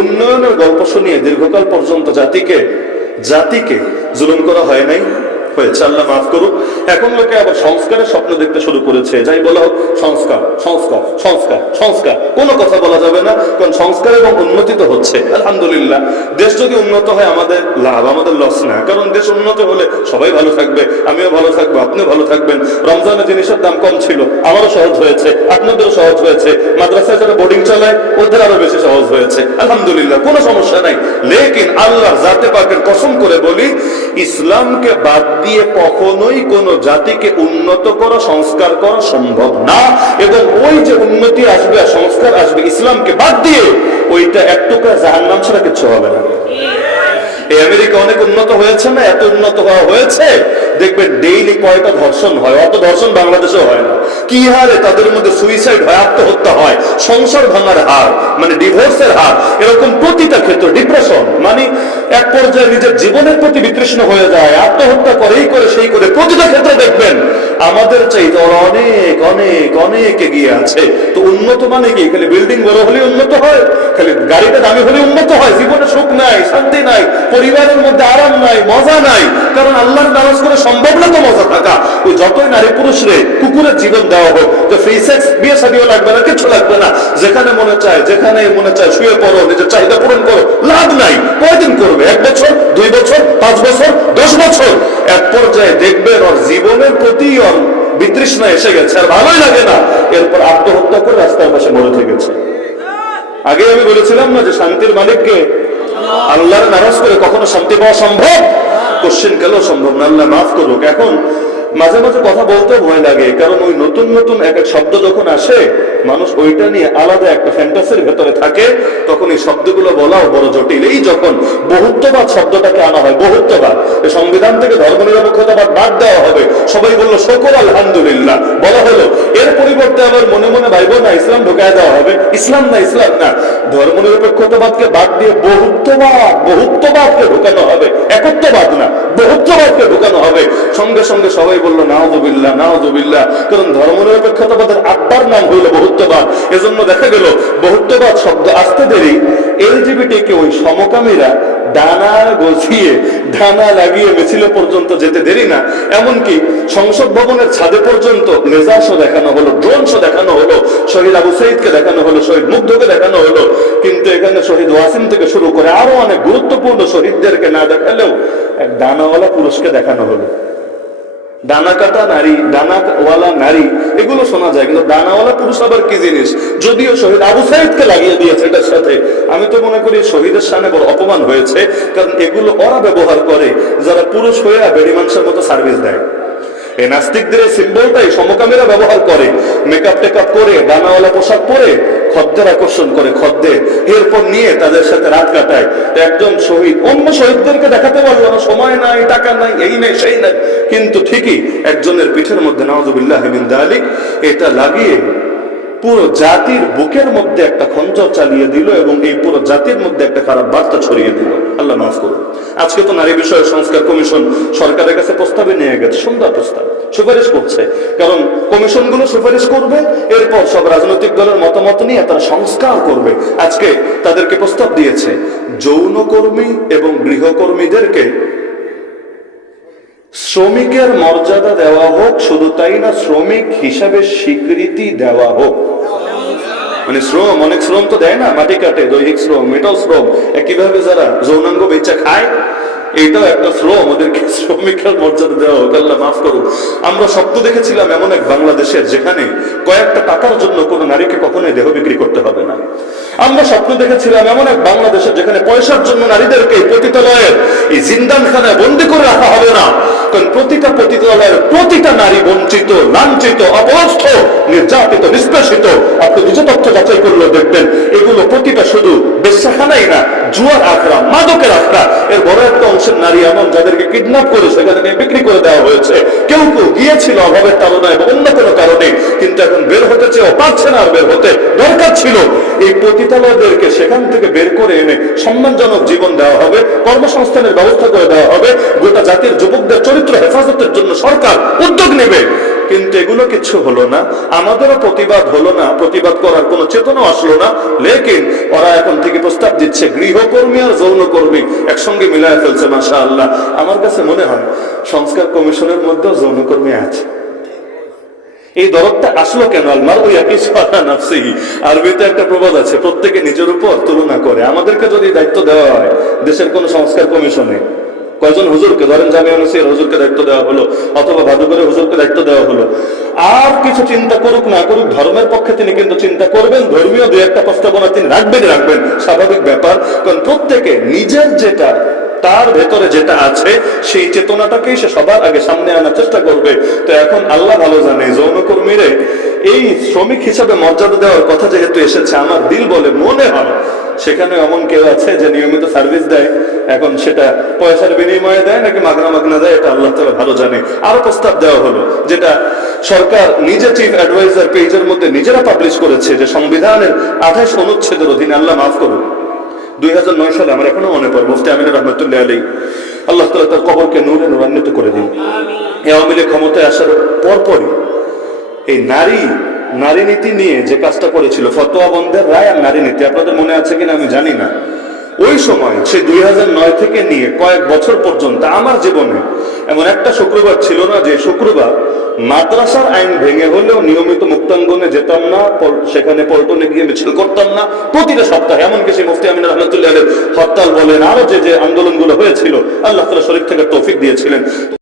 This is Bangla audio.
উন্নয়নের গল্প শুনিয়ে দীর্ঘকাল পর্যন্ত জাতিকে জাতিকে জুলুম করা হয় নাই। হয়েছে। আল্লাহ মাফ করুক। এখন লোকে আবার সংস্কারের স্বপ্ন দেখতে শুরু করেছে। যাই বলা হোক, সংস্কার সংস্কার সংস্কার সংস্কার। কোনো কথা বলা যাবে না, কারণ সংস্কার এবং উন্নতি তো হচ্ছে। আলহামদুলিল্লাহ। দেশ যদি উন্নত হয়, আমাদের লাভ, আমাদের লস না। কারণ দেশ উন্নত হলে সবাই ভালো থাকবে, আমিও ভালো থাকব, আপনিও ভালো থাকবেন। রমজানের জিনিসের দাম কম ছিল, আমারও সহজ হয়েছে, আপনাদেরও সহজ হয়েছে। মাদ্রাসায় যারা বোর্ডিং চালায়, ওদের আরও বেশি সহজ হয়েছে। আলহামদুলিল্লাহ, কোনো সমস্যা নাই। লেকিন আল্লাহ জাতে পাকের কসম করে বলি, ইসলামকে বাদ দিয়ে কখনোই কোন জাতিকে উন্নত করা, সংস্কার করা সম্ভব না। এবং ওই যে উন্নতি আসবে সংস্কার আসবে ইসলামকে বাদ দিয়ে, ওইটা এক টুকরা জাহান্নাম ছাড়া কিছু হবে না। এই আমেরিকা অনেক উন্নত হয়েছে না? এত উন্নত হওয়া হয়েছে? দেখবেন ডেইলি কয়টা ধর্ষণ হয়? অত ধর্ষণ বাংলাদেশে হয় না। কি হারে তাদের মধ্যে সুইসাইড হয়, আত্মহত্যা হয়? সংসার ভাঙার হার মানে ডিভোর্সের হার, এরকম প্রতিটা ক্ষেত্র ডিপ্রেশন মানে এক পর্যায়ে নিজের জীবনের প্রতি বিতৃষ্ণ হয়ে যায়, আত্মহত্যা করেই করে সেই করে প্রতিটা ক্ষেত্রে দেখবেন, আমাদের চাইতে ওরা অনেক অনেক অনেক এগিয়ে আছে। তো উন্নত মানে কি? খালি বিল্ডিং বড় হলে উন্নত হয়? খালি গাড়িটা দামি হলে উন্নত হয় জীবনে সুখ নাই শান্তি নাই, পরিবারের মধ্যে আরাম নাই, মজা নাই। কারণ আল্লাহর নামাজ করে সম্ভব না তো মজা থাকা ওই যতই নারী পুরুষ রে, কুকুরের জীবন দেওয়া হোক তো ফ্রি সেক্স বিয়ে শাদিও লাগবে না, কিছু লাগবে না। যেখানে মনে চায়, যেখানে মনে চায়, শুয়ে পড়ো, নিজের চাহিদা পূরণ করো, লাভ নাই। কয়দিন করবে? এক বছর, দুই বছর, পাঁচ বছর, দশ বছর? এক পর্যায়ে দেখবেন ওর জীবনের প্রতি ওর বিতৃষ্ণা এসে গেছে, আর ভালোই লাগে না। এরপর আত্মহত্যা করে রাস্তার পাশে মরে থেকেছে। আগে আমি বলেছিলাম না যে শান্তির মালিককে আল্লাহর নারাজ করে কখনো শান্তি পাওয়া সম্ভব? কোশ্চেন কেন সম্ভব না? আল্লাহ মাফ করুক। এখন মাঝে মাঝে কথা বলতে ভয় লাগে, কারণ ওই নতুন নতুন এক এক শব্দ যখন আসে, মানুষ ওইটা নিয়ে আলাদা একটা ফ্যান্টাসির ভেতরে থাকে, তখন এই শব্দগুলো বলাও বড় জটিল। এই যখন বহুত্ববাদ শব্দটাকে আনা হয়, বহুত্ববাদ এই সংবিধান থেকে ধর্মনিরপেক্ষতাবাদ বাদ দেওয়া হবে। সবাই বলল, শকর আলহামদুলিল্লাহ। বলা হলো, এর পরিবর্তে আবার মনে মনে ভাইব না ইসলাম ঢুকায় দেওয়া হবে। ইসলাম না ইসলাম না। ধর্মনিরপেক্ষতাবাদকে বাদ দিয়ে বহুত্ববাদ, বহুত্ববাদকে ঢুকানো হবে। একত্ববাদ না, বহুত্ববাদকে ঢুকানো হবে। সঙ্গে সঙ্গে সবাই বলল নাওজবিল্লা নাওজবিল্লা কারণ ধর্মনিরপেক্ষতাবাদের আব্বার নাম হইল বহুত্ববাদ। এজন্য দেখা গেল, বহুত্ববাদ শব্দ আসতে দেরি। এলজিবিটি কে ওই সমকামীরা ডানা গজিয়ে, ডানা লাগিয়ে মিছিলে পর্যন্ত যেতে দেরি না। এমনকি সংসদ ভবনের ছাদে পর্যন্ত লেজার শো দেখানো হলো, ড্রোন শো দেখানো হলো, শহীদ আবু সাইদকে দেখানো হলো, শহীদ মুগ্ধকে দেখানো হলো। কিন্তু এখানে শহীদ ওয়াসিম থেকে শুরু করে আরও অনেক গুরুত্বপূর্ণ শহীদদেরকে না দেখালেও এক ডানাওয়ালা পুরুষকে দেখানো হলো। ডানা কাটা নারী ডানাওয়ালা নারী, এগুলো শোনা যায়, কিন্তু ডানাওয়ালা পুরুষ আবার কি জিনিস? যদিও শহীদ আবু সাইদকে লাগিয়ে দিয়েছে এটার সাথে, আমি তো মনে করি শহীদের সামনে বড় অপমান হয়েছে, কারণ এগুলো ওরা ব্যবহার করে, যারা পুরুষ হয়ে বেড়ি মানুষের মতো সার্ভিস দেয়। এই নাস্তিকদের সিম্বলটাই সমকামীরা ব্যবহার করে মেকআপ টেকআপ করে ডানাওয়ালা পোশাক পরে খদ্দের আকর্ষণ করে খদ্দে। এরপর নিয়ে তাদের সাথে রাত কাটায়। একজন শহীদ, অন্য শহীদদেরকে দেখাতে পারল না, সময় নাই, টাকা নাই, এই নেই, সেই নাই। কিন্তু ঠিকই একজনের পিঠের মধ্যে নওয়াজুবিল্লাহ মিন দালিক, এটা লাগিয়ে পুরো জাতির বুকের মধ্যে একটা খঞ্জর চালিয়ে দিল এবং এই পুরো জাতির মধ্যে একটা খারাপ বার্তা ছড়িয়ে দিল। আল্লাহ মাফ করুন। আজকে তো নারী বিষয়ে সংস্কার কমিশন সরকারের কাছে প্রস্তাবে নিয়ে গেছে। সুন্দর প্রস্তাব। সুপারিশ করছে। কারণ কমিশনগুলো সুপারিশ করবে, এরপর সব রাজনৈতিক দলের মতামত নিয়ে তারা সংস্কার করবে। আজকে তাদেরকে প্রস্তাব দিয়েছে, যৌনকর্মী এবং গৃহকর্মীদেরকে শ্রমিকের মর্যাদা দেওয়া হোক, শুধু তাই না, শ্রমিক হিসাবে স্বীকৃতি দেওয়া হোক। মানে শ্রম, অনেক শ্রম তো দেয় না, মাটি কাটে, দৈহিক শ্রম এটাও শ্রম, একইভাবে যারা যৌনাঙ্গ বেচা খায় এটাও একটা শ্রম, ওদেরকে শ্রমিকের মর্যাদা দেওয়া হোক, আল্লাহ মাফ করুন আমরা স্বপ্ন দেখেছিলাম এমন এক বাংলাদেশের যেখানে কয়েকটা টাকার জন্য কোনো নারীকে কখনোই দেহ বিক্রি করতে হবে না। আমরা স্বপ্ন দেখেছিলাম এমন এক বাংলাদেশের যেখানে পয়সার জন্য নারীদেরকে পতিতালয়ের এই জিন্দানখানায় বন্দি করে রাখা হবে না। কারণ প্রতিটা পতিতালয়ের প্রতিটা নারী বঞ্চিত, লাঞ্ছিত অপরস্থ নির্যাতিত, নিষ্পেষিত। আপনি নিজ তথ্য যাচাই করলে দেখবেন, এগুলো প্রতিটা শুধু বেশ্যাখানাই না, জুয়ার আখড়া, মাদকের আখড়া। এমন যাদেরকে কিডন্যাপ করে, সেখানে নিয়ে বিক্রি করে দেওয়া হয়েছে। কেউ কেউ গিয়েছিল অভাবের তাড়নায় বা অন্য কোনো কারণে, কিন্তু এখন বের হতে চেয়েও পারছে না আর বের হতে দরকার ছিল। এই পতিতালয়দেরকে সেখান থেকে বের করে এনে সম্মানজনক জীবন দেওয়া হবে, কর্মসংস্থানের ব্যবস্থা করে দেওয়া হবে। গোটা জাতির যুবকদের চরিত্র হেফাজতের জন্য সরকার উদ্যোগ নেবে। কিন্তু এগুলো কিছু হলো না। আমাদেরও প্রতিবাদ হলো না। প্রতিবাদ করার কোনো চেতনা আসলো না। লেকিন ওরা এখন থেকে প্রস্তাব দিচ্ছে, গৃহকর্মী আর যৌনকর্মী একসঙ্গে মিলায় ফেলছে মাসা আল্লাহ আমার কাছে মনে হয় সংস্কার কমিশনের মধ্যেও যৌনকর্মী আছে। এই দরদটা আসলো কেন? আলমার ওই একই নাফসিহি? আরবিতে একটা প্রবাদ আছে, প্রত্যেকে নিজের উপর তুলনা করে। আমাদেরকে যদি দায়িত্ব দেওয়া হয় দেশের কোন সংস্কার কমিশনে কয়জন হুজুরকে ধরেন জামিয়া নসির হুজুরকে দায়িত্ব দেওয়া হলো, অথবা ভাদুকরের হুজুরকে দায়িত্ব দেওয়া হলো। আর কিছু চিন্তা করুক না করুক, ধর্মের পক্ষে তিনি কিন্তু চিন্তা করবেন, ধর্মীয় দুই একটা প্রস্তাবনা তিনি রাখবেন রাখবেন, স্বাভাবিক ব্যাপার। কারণ প্রত্যেকে নিজের যেটা, তার ভেতরে যেটা আছে, সেই চেতনাটাকেই সে সবার আগে সামনে আনার চেষ্টা করবে। তো এখন আল্লাহ ভালো জানে, যৌনকর্মীরে এই শ্রমিক হিসাবে মর্যাদা দেওয়ার কথা যেহেতু এসেছে, আমার দিল বলে মনে হয় সেখানে এমন কেউ আছে যে নিয়মিত সার্ভিস দেয় এখন সেটা পয়সার বিনিময়ে দেয় নাকি মাগনা মাগনা দেয় এটা আল্লাহ তালা ভালো জানে। আরও প্রস্তাব দেওয়া হলো যেটা সরকার নিজে চিফ অ্যাডভাইজার পেজের মধ্যে নিজেরা পাবলিশ করেছে যে সংবিধানের আঠাশ অনুচ্ছেদের অধীনে আল্লাহ মাফ করুন। দুই হাজার নয় সালে আমার এখনও মনে পড়ে মুফতি আমিন রহমতুল্লাহ আলী আল্লাহ তালা তার কবরকে নূরে নূরান্বিত করে দিন। আওয়ামী লীগ ক্ষমতায় আসার পরপরই এই নারী নারী নীতি নিয়ে যে কাজটা করেছিল, ফতোয়া বন্ধের রায় আর নারী নীতি আপনাদের মনে আছে কিনা আমি জানি না। ওই সময়, সেই দুই থেকে নিয়ে কয়েক বছর পর্যন্ত আমার জীবনে এমন একটা শুক্রবার ছিল না যে শুক্রবার মাদ্রাসার আইন ভেঙে হলেও নিয়মিত মুক্তাঙ্গনে যেতাম না সেখানে পল্টনে গিয়ে মিছিল করতাম না, প্রতিটা সপ্তাহে, এমনকি সেই মুফতি আমিন রহমতুল্লাহ হরতাল বলেন আরও যে যে আন্দোলনগুলো হয়েছিল, আল্লাহ তালা শরীর থেকে তৌফিক দিয়েছিলেন।